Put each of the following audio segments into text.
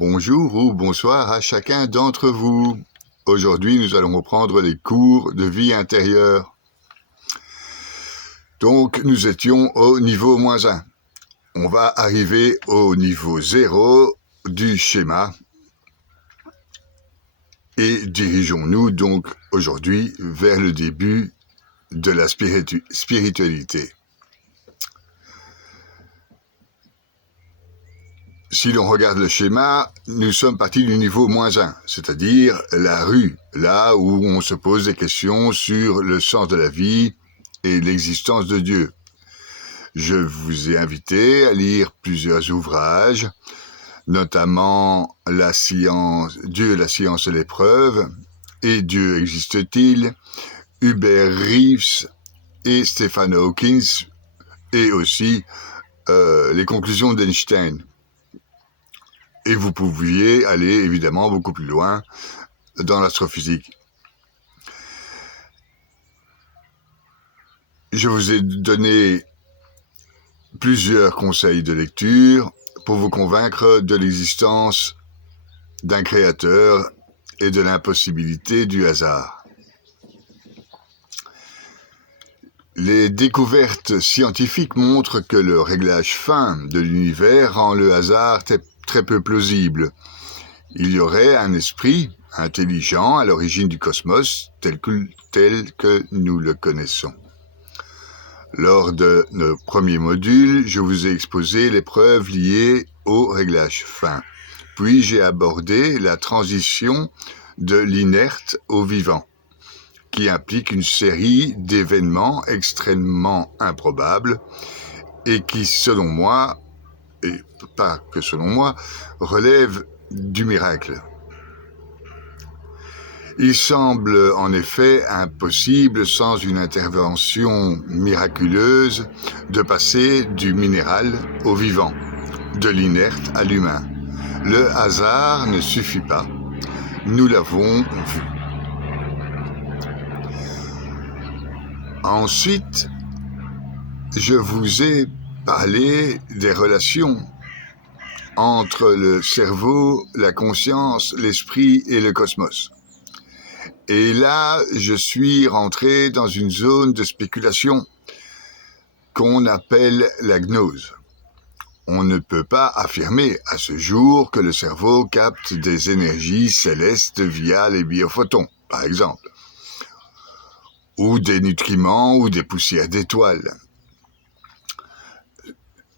Bonjour ou bonsoir à chacun d'entre vous. Aujourd'hui, nous allons reprendre les cours de vie intérieure. Donc, nous étions au niveau -1. On va arriver au niveau 0 du schéma et dirigeons-nous donc aujourd'hui vers le début de la spiritualité. Si l'on regarde le schéma, nous sommes partis du niveau -1, c'est-à-dire la rue, là où on se pose des questions sur le sens de la vie et l'existence de Dieu. Je vous ai invité à lire plusieurs ouvrages, notamment La science, Dieu, la science et l'épreuve, et Dieu existe-t-il, Hubert Reeves et Stephen Hawking, et aussi les conclusions d'Einstein. Et vous pouviez aller évidemment beaucoup plus loin dans l'astrophysique. Je vous ai donné plusieurs conseils de lecture pour vous convaincre de l'existence d'un créateur et de l'impossibilité du hasard. Les découvertes scientifiques montrent que le réglage fin de l'univers rend le hasard très peu plausible. Il y aurait un esprit intelligent à l'origine du cosmos tel que nous le connaissons. Lors de nos premiers modules, je vous ai exposé les preuves liées au réglage fin. Puis j'ai abordé la transition de l'inerte au vivant, qui implique une série d'événements extrêmement improbables et qui, selon moi, et pas que selon moi, relève du miracle. Il semble en effet impossible, sans une intervention miraculeuse, de passer du minéral au vivant, de l'inerte à l'humain. Le hasard ne suffit pas. Nous l'avons vu. Ensuite, je vous ai parlé des relations entre le cerveau, la conscience, l'esprit et le cosmos. Et là, je suis rentré dans une zone de spéculation qu'on appelle la gnose. On ne peut pas affirmer à ce jour que le cerveau capte des énergies célestes via les biophotons, par exemple, ou des nutriments ou des poussières d'étoiles.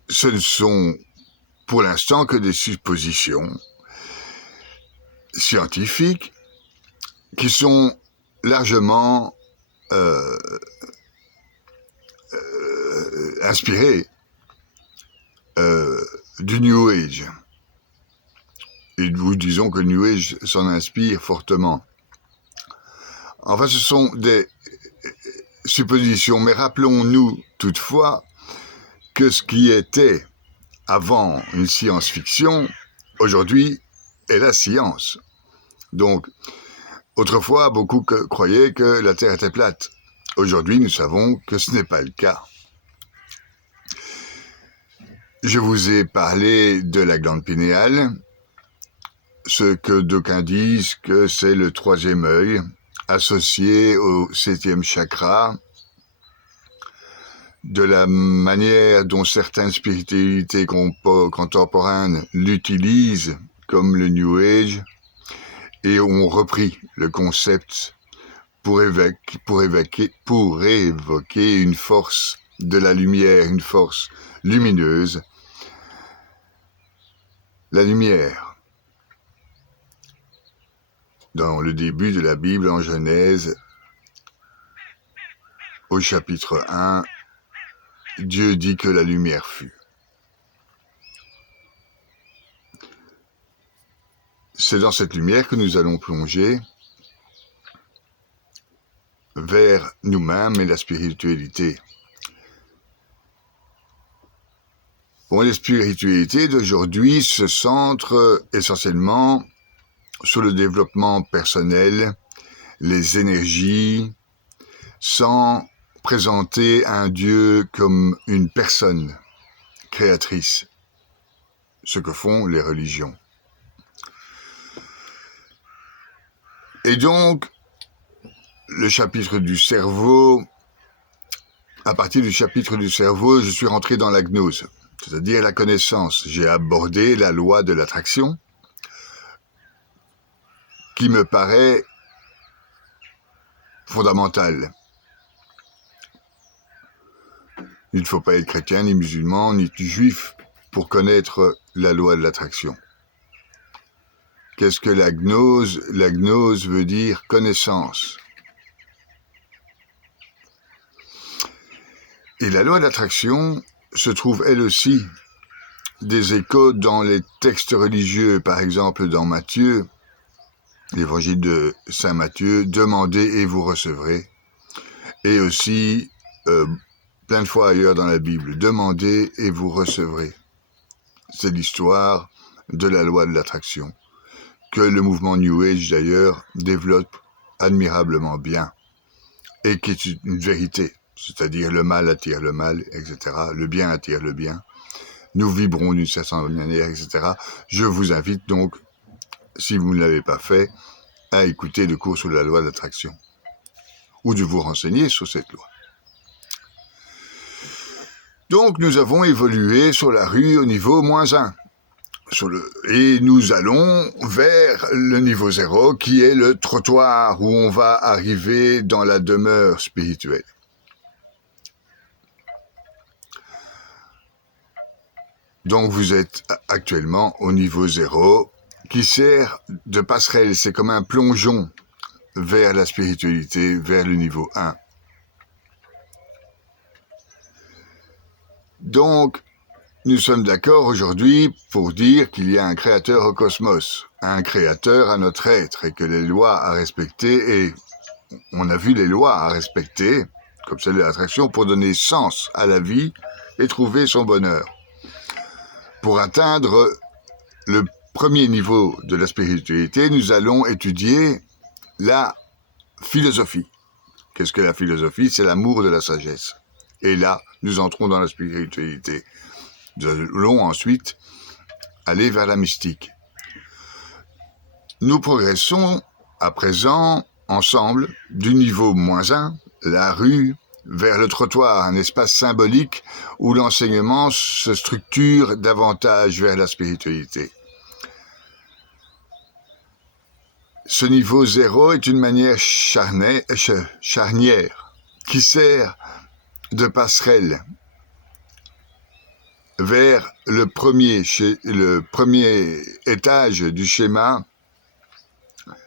Ce ne sont pour l'instant que des suppositions scientifiques qui sont largement inspirées du New Age. Et nous disons que le New Age s'en inspire fortement. Enfin, ce sont des suppositions, mais rappelons-nous toutefois que ce qui était avant une science-fiction, aujourd'hui, est la science. Donc, autrefois, beaucoup croyaient que la Terre était plate. Aujourd'hui, nous savons que ce n'est pas le cas. Je vous ai parlé de la glande pinéale, ce que d'aucuns disent que c'est le troisième œil, associé au 7e chakra, de la manière dont certaines spiritualités contemporaines l'utilisent, comme le New Age, et ont repris le concept pour évoquer une force de la lumière, une force lumineuse. La lumière. Dans le début de la Bible en Genèse, au chapitre 1, Dieu dit que la lumière fut. C'est dans cette lumière que nous allons plonger vers nous-mêmes et la spiritualité. Bon, les spiritualités d'aujourd'hui se centrent essentiellement sur le développement personnel, les énergies, sans présenter un Dieu comme une personne créatrice, ce que font les religions. donc, le chapitre du cerveau, à partir du chapitre du cerveau, je suis rentré dans la gnose, c'est-à-dire la connaissance. J'ai abordé la loi de l'attraction, qui me paraît fondamentale. Il ne faut pas être chrétien, ni musulman, ni juif pour connaître la loi de l'attraction. Qu'est-ce que la gnose? La gnose veut dire connaissance. Et la loi d'attraction se trouve elle aussi des échos dans les textes religieux, par exemple dans Matthieu, l'évangile de Saint Matthieu, demandez et vous recevrez, et aussi plein de fois ailleurs dans la Bible, demandez et vous recevrez. C'est l'histoire de la loi de l'attraction, que le mouvement New Age d'ailleurs développe admirablement bien, et qui est une vérité. C'est-à-dire le mal attire le mal, etc. Le bien attire le bien. Nous vibrons d'une certaine manière, etc. Je vous invite donc, si vous ne l'avez pas fait, à écouter le cours sur la loi d'attraction, ou de vous renseigner sur cette loi. Donc nous avons évolué sur la rue au niveau -1. Et nous allons vers le niveau 0, qui est le trottoir, où on va arriver dans la demeure spirituelle. Donc vous êtes actuellement au niveau 0, qui sert de passerelle. C'est comme un plongeon vers la spiritualité, vers le niveau 1. Donc, nous sommes d'accord aujourd'hui pour dire qu'il y a un créateur au cosmos, un créateur à notre être, et que les lois à respecter, et on a vu les lois à respecter, comme celle de l'attraction, pour donner sens à la vie et trouver son bonheur. Pour atteindre le premier niveau de la spiritualité, nous allons étudier la philosophie. Qu'est-ce que la philosophie? C'est l'amour de la sagesse. Et là, nous entrons dans la spiritualité. Nous allons ensuite aller vers la mystique. Nous progressons à présent ensemble du niveau -1, la rue, vers le trottoir, un espace symbolique où l'enseignement se structure davantage vers la spiritualité. Ce niveau 0 est une manière charnière qui sert de passerelle vers le premier étage du schéma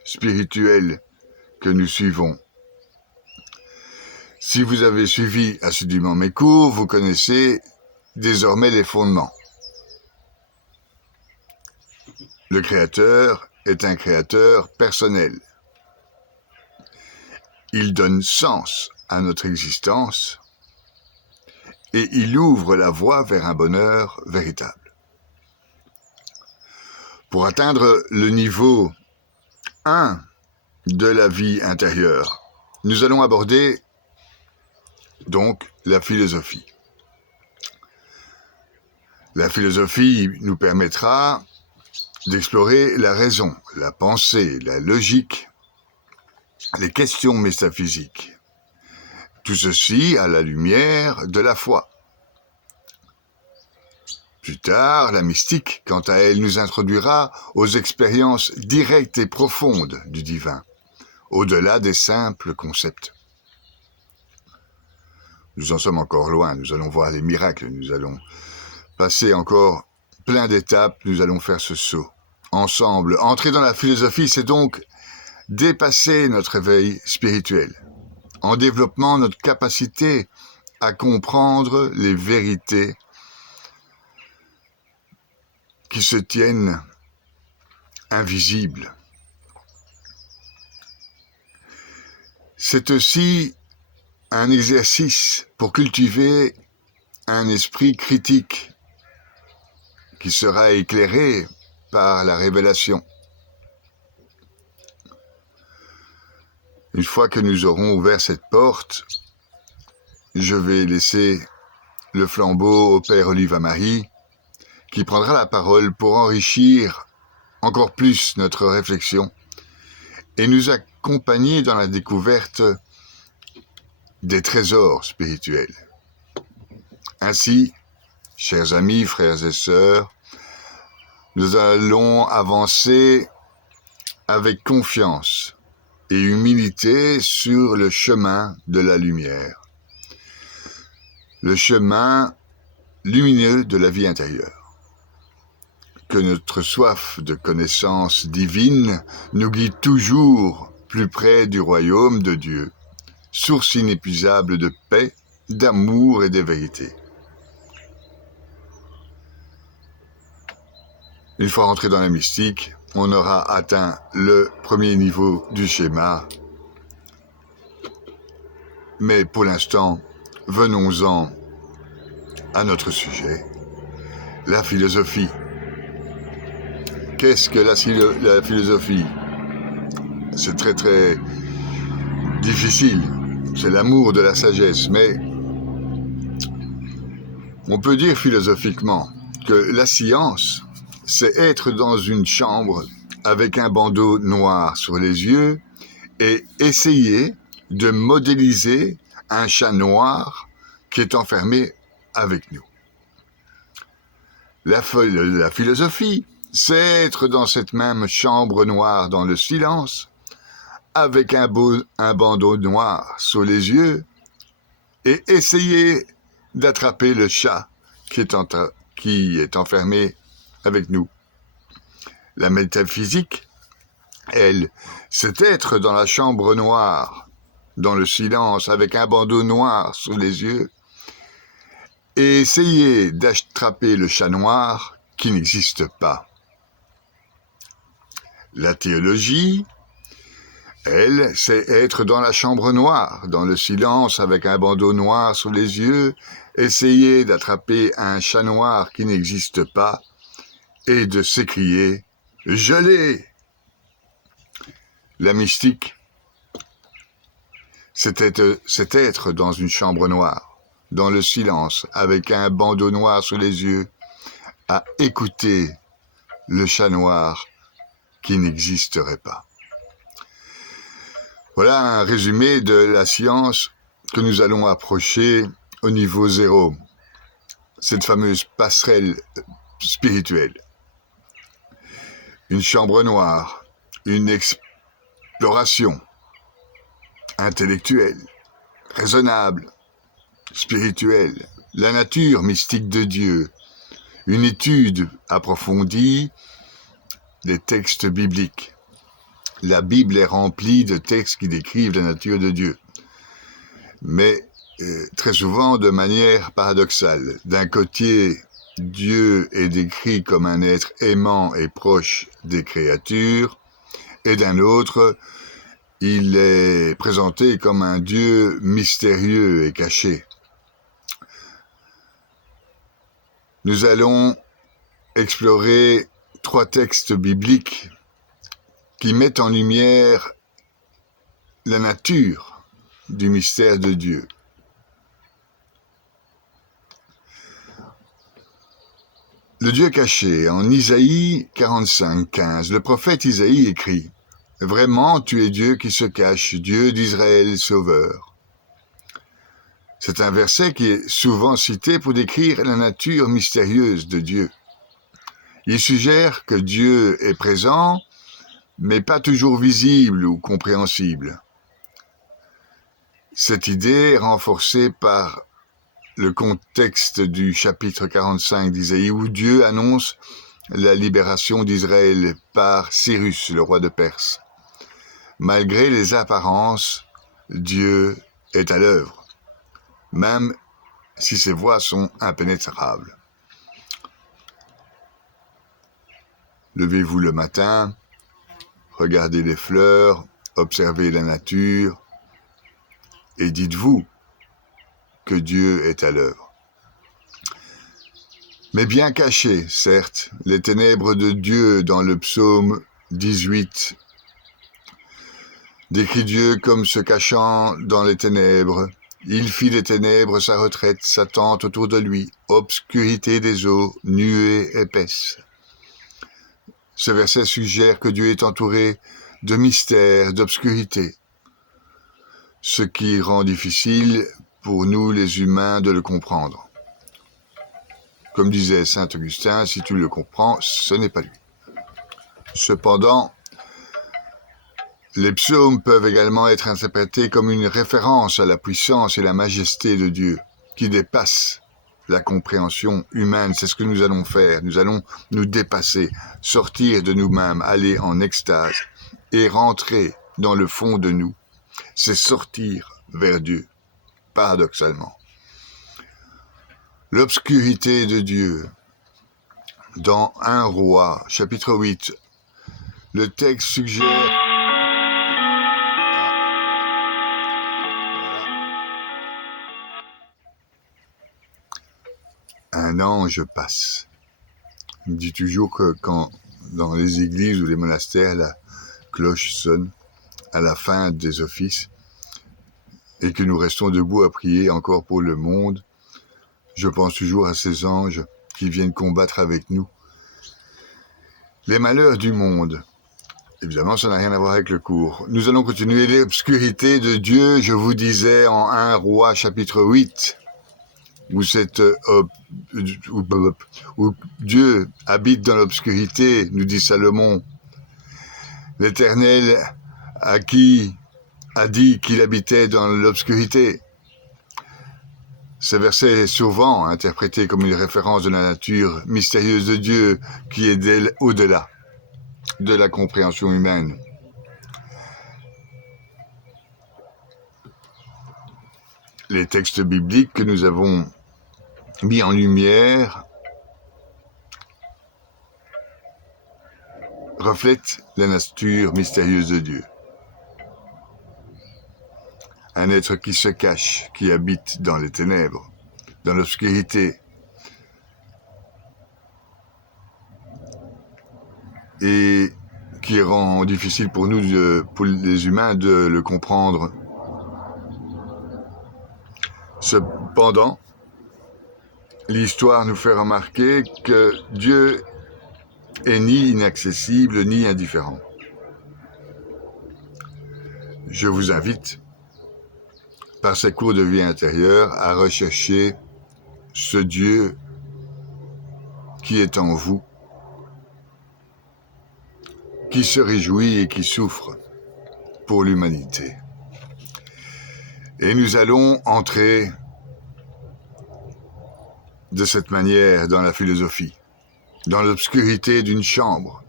spirituel que nous suivons. Si vous avez suivi assidûment mes cours, vous connaissez désormais les fondements. Le Créateur est un créateur personnel. Il donne sens à notre existence et il ouvre la voie vers un bonheur véritable. Pour atteindre le niveau 1 de la vie intérieure, nous allons aborder donc la philosophie. La philosophie nous permettra d'explorer la raison, la pensée, la logique, les questions métaphysiques. Tout ceci à la lumière de la foi. Plus tard, la mystique, quant à elle, nous introduira aux expériences directes et profondes du divin, au-delà des simples concepts. Nous en sommes encore loin, nous allons voir les miracles, nous allons passer encore plein d'étapes, nous allons faire ce saut ensemble. Entrer dans la philosophie, c'est donc dépasser notre éveil spirituel, en développant notre capacité à comprendre les vérités qui se tiennent invisibles. C'est aussi un exercice pour cultiver un esprit critique qui sera éclairé par la révélation. Une fois que nous aurons ouvert cette porte, je vais laisser le flambeau au Père Oliva-Marie, qui prendra la parole pour enrichir encore plus notre réflexion et nous accompagner dans la découverte des trésors spirituels. Ainsi, chers amis, frères et sœurs, nous allons avancer avec confiance et humilité sur le chemin de la lumière, le chemin lumineux de la vie intérieure. Que notre soif de connaissance divine nous guide toujours plus près du royaume de Dieu, source inépuisable de paix, d'amour et de vérité. Une fois rentré dans la mystique, on aura atteint le premier niveau du schéma. Mais pour l'instant, venons-en à notre sujet, la philosophie. Qu'est-ce que la philosophie? C'est très très difficile. C'est l'amour de la sagesse, mais on peut dire philosophiquement que la science, c'est être dans une chambre avec un bandeau noir sur les yeux et essayer de modéliser un chat noir qui est enfermé avec nous. La philosophie, c'est être dans cette même chambre noire dans le silence, avec un bandeau noir sur les yeux, et essayer d'attraper le chat qui est enfermé avec nous. La métaphysique, elle, c'est être dans la chambre noire, dans le silence, avec un bandeau noir sous les yeux, et essayer d'attraper le chat noir qui n'existe pas. La théologie, elle, c'est être dans la chambre noire, dans le silence, avec un bandeau noir sous les yeux, essayer d'attraper un chat noir qui n'existe pas, et de s'écrier « Je l'ai !» La mystique, c'est être dans une chambre noire, dans le silence, avec un bandeau noir sous les yeux, à écouter le chat noir qui n'existerait pas. Voilà un résumé de la science que nous allons approcher au niveau 0, cette fameuse passerelle spirituelle. Une chambre noire, une exploration intellectuelle, raisonnable, spirituelle, la nature mystique de Dieu, une étude approfondie des textes bibliques. La Bible est remplie de textes qui décrivent la nature de Dieu, mais très souvent de manière paradoxale. D'un côté, Dieu est décrit comme un être aimant et proche des créatures, et d'un autre, il est présenté comme un Dieu mystérieux et caché. Nous allons explorer 3 textes bibliques qui mettent en lumière la nature du mystère de Dieu. Le Dieu caché, en Isaïe 45:15, le prophète Isaïe écrit « Vraiment, tu es Dieu qui se cache, Dieu d'Israël sauveur. » C'est un verset qui est souvent cité pour décrire la nature mystérieuse de Dieu. Il suggère que Dieu est présent, mais pas toujours visible ou compréhensible. Cette idée est renforcée par le contexte du chapitre 45 d'Isaïe, où Dieu annonce la libération d'Israël par Cyrus, le roi de Perse. Malgré les apparences, Dieu est à l'œuvre, même si ses voies sont impénétrables. Levez-vous le matin, regardez les fleurs, observez la nature, et dites-vous que Dieu est à l'œuvre. Mais bien cachées, certes, les ténèbres de Dieu dans le psaume 18 décrit Dieu comme se cachant dans les ténèbres. Il fit des ténèbres sa retraite, sa tente autour de lui, obscurité des eaux, nuée épaisse. Ce verset suggère que Dieu est entouré de mystère, d'obscurité, ce qui rend difficile pour nous les humains de le comprendre. Comme disait saint Augustin, si tu le comprends, ce n'est pas lui. Cependant, les psaumes peuvent également être interprétés comme une référence à la puissance et la majesté de Dieu, qui dépasse la compréhension humaine. C'est ce que nous allons faire. Nous allons nous dépasser, sortir de nous-mêmes, aller en extase et rentrer dans le fond de nous. C'est sortir vers Dieu, paradoxalement. L'obscurité de Dieu. Dans 1 Roi, chapitre 8, le texte suggère... Un ange passe. Il dit toujours que quand, dans les églises ou les monastères, la cloche sonne à la fin des offices et que nous restons debout à prier encore pour le monde, je pense toujours à ces anges qui viennent combattre avec nous les malheurs du monde. Évidemment, ça n'a rien à voir avec le cours. Nous allons continuer l'obscurité de Dieu, je vous disais en 1 Roi chapitre 8, où Dieu habite dans l'obscurité, nous dit Salomon. L'Éternel a dit qu'il habitait dans l'obscurité. Ce verset est souvent interprété comme une référence de la nature mystérieuse de Dieu qui est au-delà de la compréhension humaine. Les textes bibliques que nous avons mis en lumière reflètent la nature mystérieuse de Dieu. Un être qui se cache, qui habite dans les ténèbres, dans l'obscurité, et qui rend difficile pour nous, pour les humains, de le comprendre. Cependant, l'histoire nous fait remarquer que Dieu est ni inaccessible ni indifférent. Je vous invite, par ces cours de vie intérieure, à rechercher ce Dieu qui est en vous, qui se réjouit et qui souffre pour l'humanité. Et nous allons entrer de cette manière dans la philosophie, dans l'obscurité d'une chambre,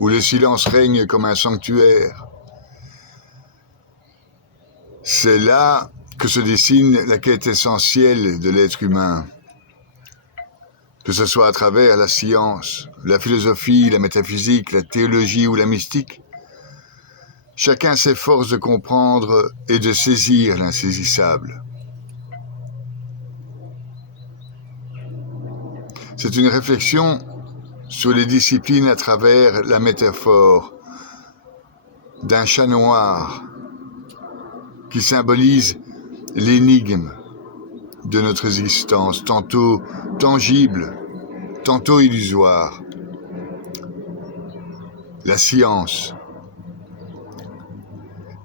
où le silence règne comme un sanctuaire. C'est là que se dessine la quête essentielle de l'être humain, que ce soit à travers la science, la philosophie, la métaphysique, la théologie ou la mystique. Chacun s'efforce de comprendre et de saisir l'insaisissable. C'est une réflexion sur les disciplines à travers la métaphore d'un chat noir qui symbolise l'énigme de notre existence, tantôt tangible, tantôt illusoire. La science,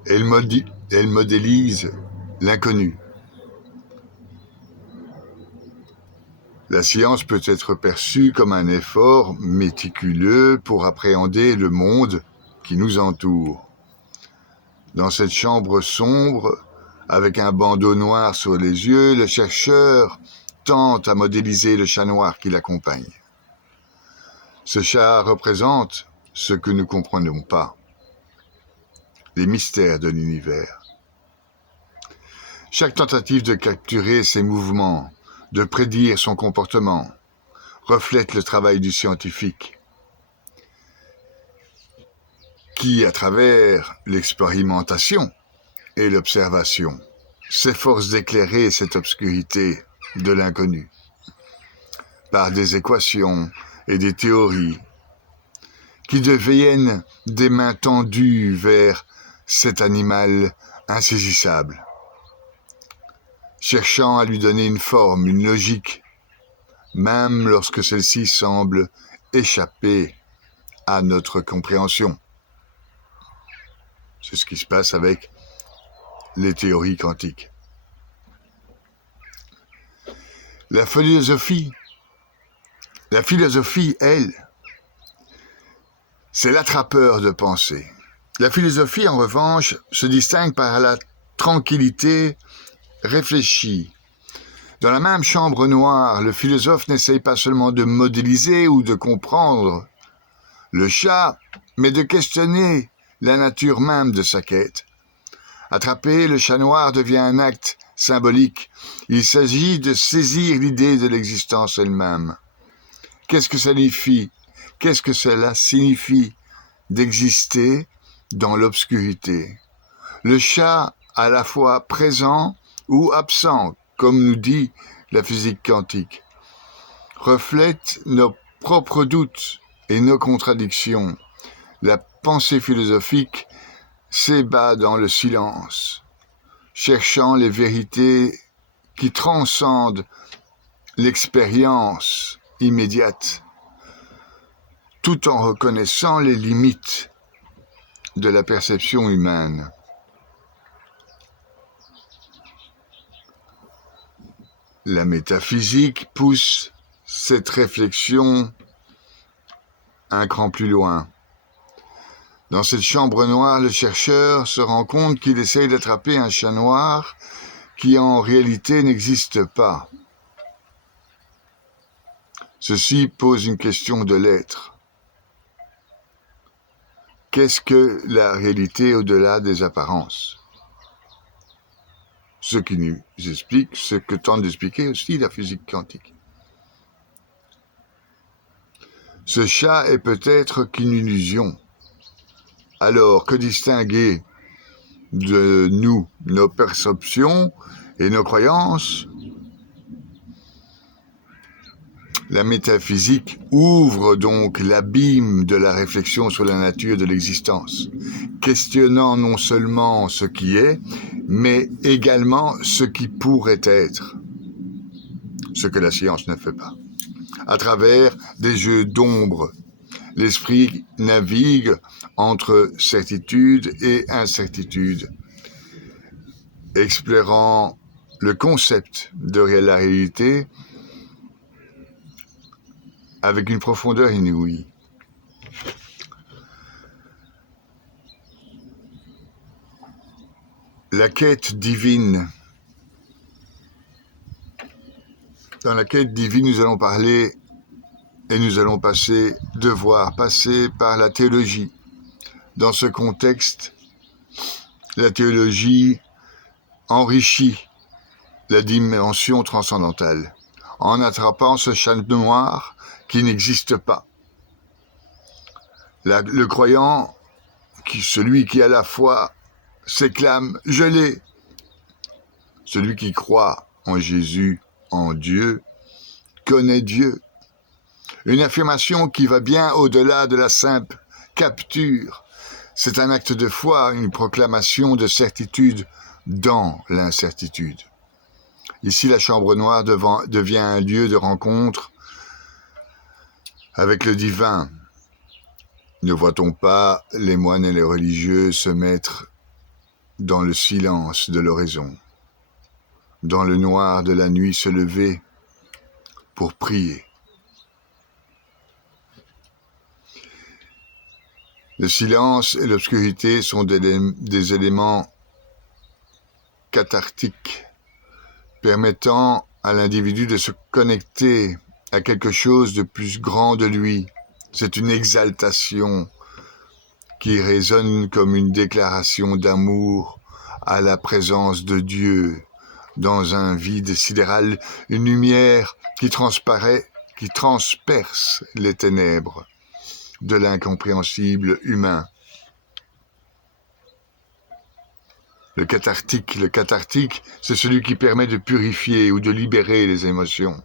elle modélise l'inconnu. La science peut être perçue comme un effort méticuleux pour appréhender le monde qui nous entoure. Dans cette chambre sombre, avec un bandeau noir sur les yeux, le chercheur tente à modéliser le chat noir qui l'accompagne. Ce chat représente ce que nous ne comprenons pas, les mystères de l'univers. Chaque tentative de capturer ses mouvements, de prédire son comportement, reflète le travail du scientifique, qui, à travers l'expérimentation et l'observation, s'efforce d'éclairer cette obscurité de l'inconnu par des équations et des théories qui deviennent des mains tendues vers cet animal insaisissable, cherchant à lui donner une forme, une logique, même lorsque celle-ci semble échapper à notre compréhension. C'est ce qui se passe avec les théories quantiques. La philosophie, elle, c'est l'attrapeur de pensée. La philosophie, en revanche, se distingue par la tranquillité réfléchie. Dans la même chambre noire, le philosophe n'essaye pas seulement de modéliser ou de comprendre le chat, mais de questionner la nature même de sa quête. Attraper le chat noir devient un acte symbolique. Il s'agit de saisir l'idée de l'existence elle-même. Qu'est-ce que ça signifie? Qu'est-ce que cela signifie d'exister dans l'obscurité? Le chat à la fois présent ou absent, comme nous dit la physique quantique, reflète nos propres doutes et nos contradictions. La pensée philosophique s'ébat dans le silence, cherchant les vérités qui transcendent l'expérience immédiate, tout en reconnaissant les limites de la perception humaine. La métaphysique pousse cette réflexion un cran plus loin. Dans cette chambre noire, le chercheur se rend compte qu'il essaye d'attraper un chat noir qui en réalité n'existe pas. Ceci pose une question de l'être. Qu'est-ce que la réalité au-delà des apparences? Ce qui nous explique ce que tente d'expliquer aussi la physique quantique. Ce chat est peut-être qu'une illusion. Alors, que distinguer de nous, nos perceptions et nos croyances? La métaphysique ouvre donc l'abîme de la réflexion sur la nature de l'existence, questionnant non seulement ce qui est, mais également ce qui pourrait être, ce que la science ne fait pas. À travers des jeux d'ombre, l'esprit navigue entre certitude et incertitude, explorant le concept de la réalité avec une profondeur inouïe. La quête divine. Dans la quête divine, nous allons parler et nous allons devoir passer par la théologie. Dans ce contexte, la théologie enrichit la dimension transcendantale en attrapant ce chat noir qui n'existe pas. Le croyant, celui qui à la fois s'éclame « Je l'ai », celui qui croit en Jésus, en Dieu, connaît Dieu. Une affirmation qui va bien au-delà de la simple capture. C'est un acte de foi, une proclamation de certitude dans l'incertitude. Ici, la chambre noire devient un lieu de rencontre avec le divin. Ne voit-on pas les moines et les religieux se mettre dans le silence de l'oraison, dans le noir de la nuit se lever pour prier? Le silence et l'obscurité sont des éléments cathartiques, permettant à l'individu de se connecter à quelque chose de plus grand de lui. C'est une exaltation qui résonne comme une déclaration d'amour à la présence de Dieu dans un vide sidéral, une lumière qui transperce les ténèbres de l'incompréhensible humain. Le cathartique, c'est celui qui permet de purifier ou de libérer les émotions.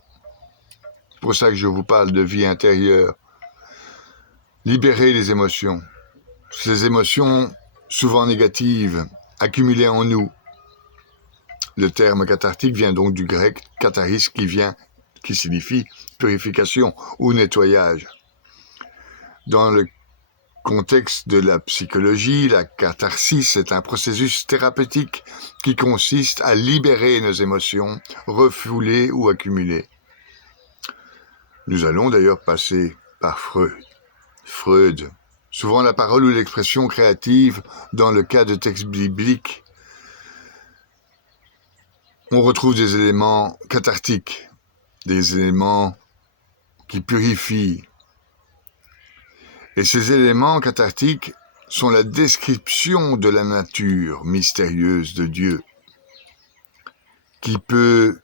C'est pour ça que je vous parle de vie intérieure. Libérer les émotions. Ces émotions, souvent négatives, accumulées en nous. Le terme cathartique vient donc du grec katharis qui signifie purification ou nettoyage. Dans le contexte de la psychologie, la catharsis est un processus thérapeutique qui consiste à libérer nos émotions, refoulées ou accumulées. Nous allons d'ailleurs passer par Freud. Souvent la parole ou l'expression créative, dans le cas de textes bibliques, on retrouve des éléments cathartiques, des éléments qui purifient. Et ces éléments cathartiques sont la description de la nature mystérieuse de Dieu, qui peut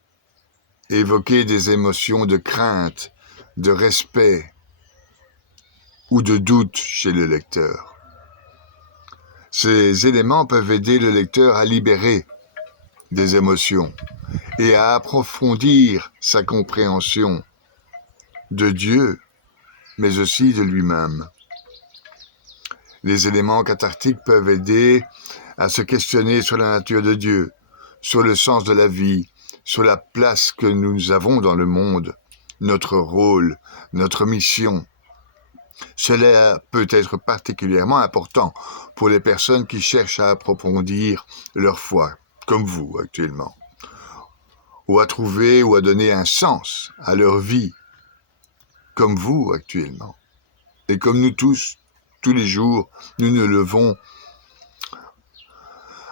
évoquer des émotions de crainte, de respect ou de doute chez le lecteur. Ces éléments peuvent aider le lecteur à libérer des émotions et à approfondir sa compréhension de Dieu, mais aussi de lui-même. Les éléments cathartiques peuvent aider à se questionner sur la nature de Dieu, sur le sens de la vie, sur la place que nous avons dans le monde, notre rôle, notre mission. Cela peut être particulièrement important pour les personnes qui cherchent à approfondir leur foi, comme vous actuellement, ou à trouver ou à donner un sens à leur vie, comme vous actuellement. Et comme nous tous les jours, nous nous levons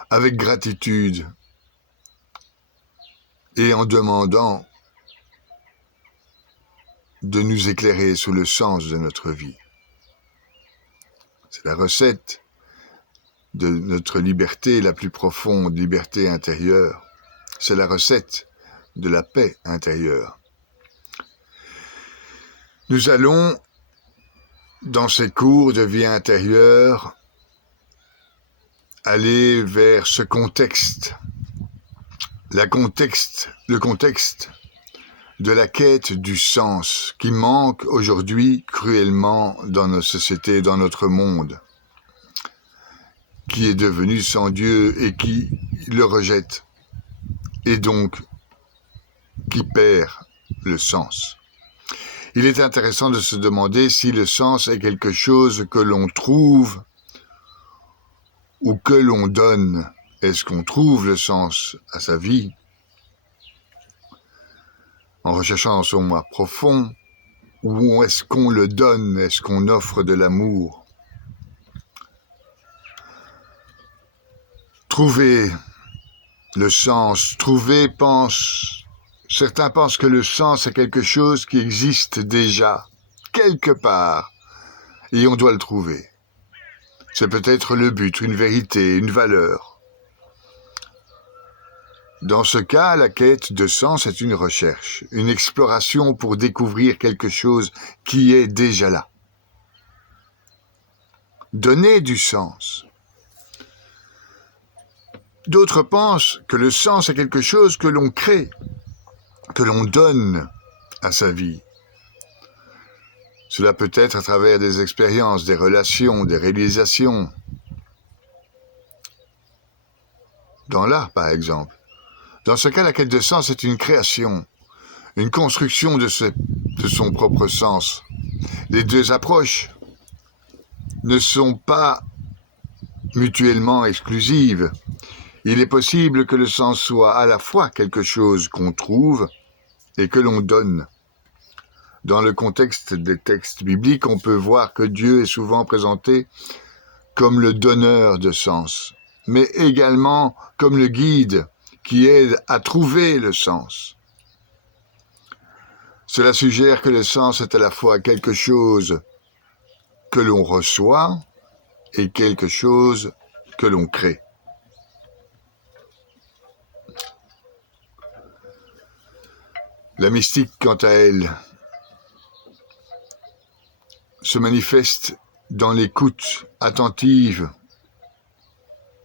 avec gratitude et en demandant de nous éclairer sur le sens de notre vie. C'est la recette de notre liberté la plus profonde, liberté intérieure. C'est la recette de la paix intérieure. Nous allons, dans ces cours de vie intérieure, aller vers ce contexte, le contexte de la quête du sens qui manque aujourd'hui cruellement dans nos sociétés, dans notre monde, qui est devenu sans Dieu et qui le rejette, et donc qui perd le sens. Il est intéressant de se demander si le sens est quelque chose que l'on trouve ou que l'on donne. Est-ce qu'on trouve le sens à sa vie en recherchant dans son moi profond, ou est-ce qu'on le donne, est-ce qu'on offre de l'amour? Trouver le sens, certains pensent que le sens est quelque chose qui existe déjà, quelque part, et on doit le trouver. C'est peut-être le but, une vérité, une valeur. Dans ce cas, la quête de sens est une recherche, une exploration pour découvrir quelque chose qui est déjà là. Donner du sens. D'autres pensent que le sens est quelque chose que l'on crée, que l'on donne à sa vie. Cela peut être à travers des expériences, des relations, des réalisations. Dans l'art, par exemple. Dans ce cas, la quête de sens est une création, une construction de son propre sens. Les deux approches ne sont pas mutuellement exclusives. Il est possible que le sens soit à la fois quelque chose qu'on trouve et que l'on donne. Dans le contexte des textes bibliques, on peut voir que Dieu est souvent présenté comme le donneur de sens, mais également comme le guide qui aide à trouver le sens. Cela suggère que le sens est à la fois quelque chose que l'on reçoit et quelque chose que l'on crée. La mystique, quant à elle, se manifeste dans l'écoute attentive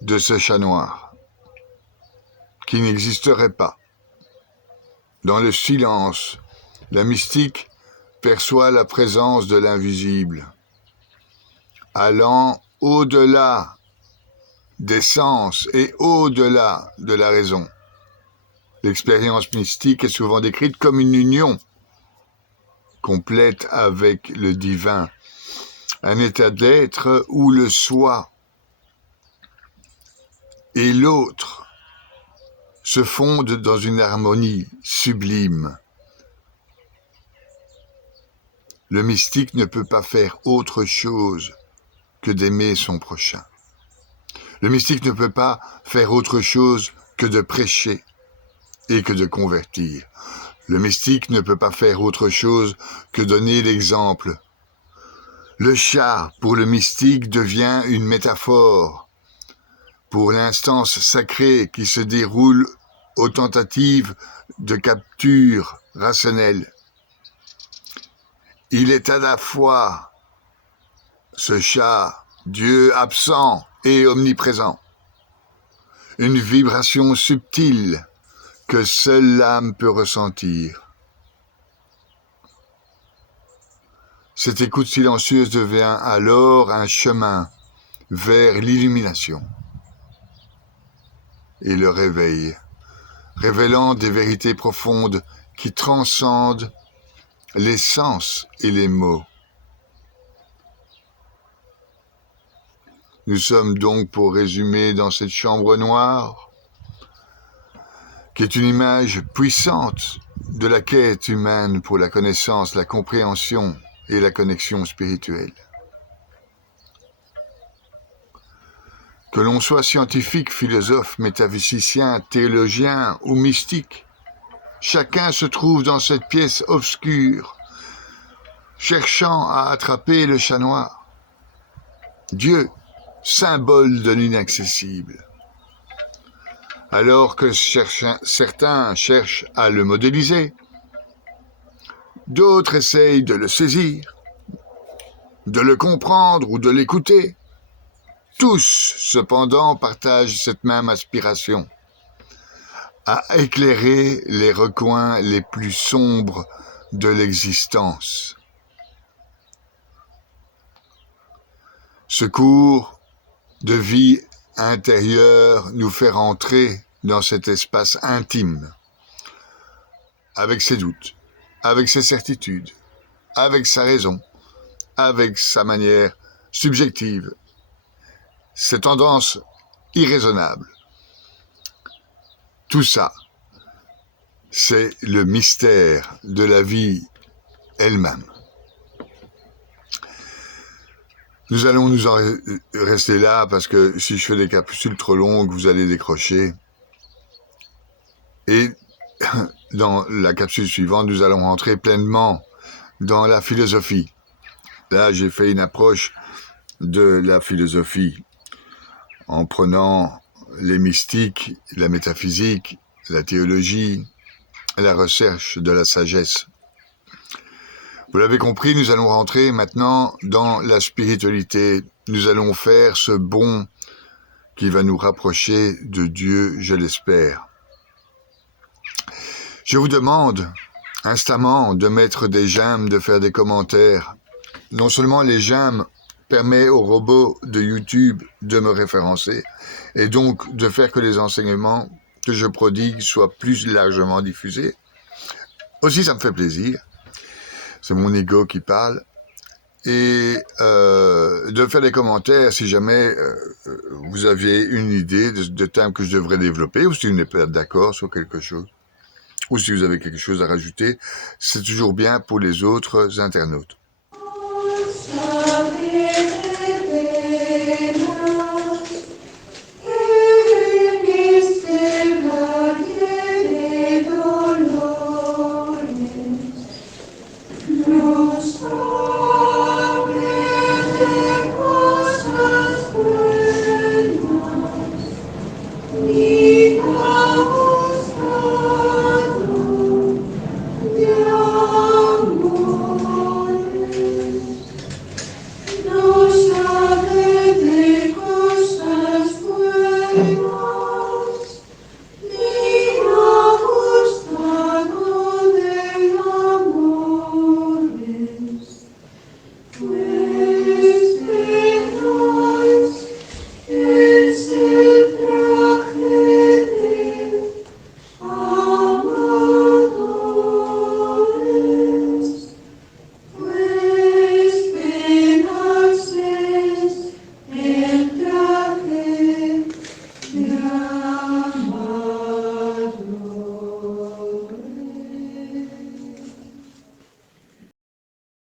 de ce chat noir, qui n'existerait pas. Dans le silence, la mystique perçoit la présence de l'invisible, allant au-delà des sens et au-delà de la raison. L'expérience mystique est souvent décrite comme une union complète avec le divin, un état d'être où le soi et l'autre se fondent dans une harmonie sublime. Le mystique ne peut pas faire autre chose que d'aimer son prochain. Le mystique ne peut pas faire autre chose que de prêcher et que de convertir. Le mystique ne peut pas faire autre chose que donner l'exemple. Le chat, pour le mystique, devient une métaphore pour l'instance sacrée qui se déroule aux tentatives de capture rationnelle. Il est à la fois, ce chat, Dieu absent et omniprésent, une vibration subtile que seule l'âme peut ressentir. Cette écoute silencieuse devient alors un chemin vers l'illumination et le réveil, révélant des vérités profondes qui transcendent les sens et les mots. Nous sommes donc, pour résumer, dans cette chambre noire, qui est une image puissante de la quête humaine pour la connaissance, la compréhension et la connexion spirituelle. Que l'on soit scientifique, philosophe, métaphysicien, théologien ou mystique, chacun se trouve dans cette pièce obscure, cherchant à attraper le chat noir. Dieu, symbole de l'inaccessible. Alors que certains cherchent à le modéliser, d'autres essayent de le saisir, de le comprendre ou de l'écouter. Tous, cependant, partagent cette même aspiration à éclairer les recoins les plus sombres de l'existence. Ce cours de vie intérieure nous fait rentrer dans cet espace intime, avec ses doutes, avec ses certitudes, avec sa raison, avec sa manière subjective, ses tendances irraisonnables. Tout ça, c'est le mystère de la vie elle-même. Nous allons nous en rester là parce que si je fais des capsules trop longues, vous allez décrocher. Et dans la capsule suivante, nous allons rentrer pleinement dans la philosophie. Là, j'ai fait une approche de la philosophie en prenant les mystiques, la métaphysique, la théologie, la recherche de la sagesse. Vous l'avez compris, nous allons rentrer maintenant dans la spiritualité. Nous allons faire ce bond qui va nous rapprocher de Dieu, je l'espère. Je vous demande instamment de mettre des j'aime, de faire des commentaires. Non seulement les j'aime permettent au robot de YouTube de me référencer et donc de faire que les enseignements que je prodigue soient plus largement diffusés. Aussi, ça me fait plaisir. C'est mon ego qui parle. Et de faire des commentaires si jamais vous aviez une idée de thème que je devrais développer, ou si vous n'êtes pas d'accord sur quelque chose, ou si vous avez quelque chose à rajouter, c'est toujours bien pour les autres internautes.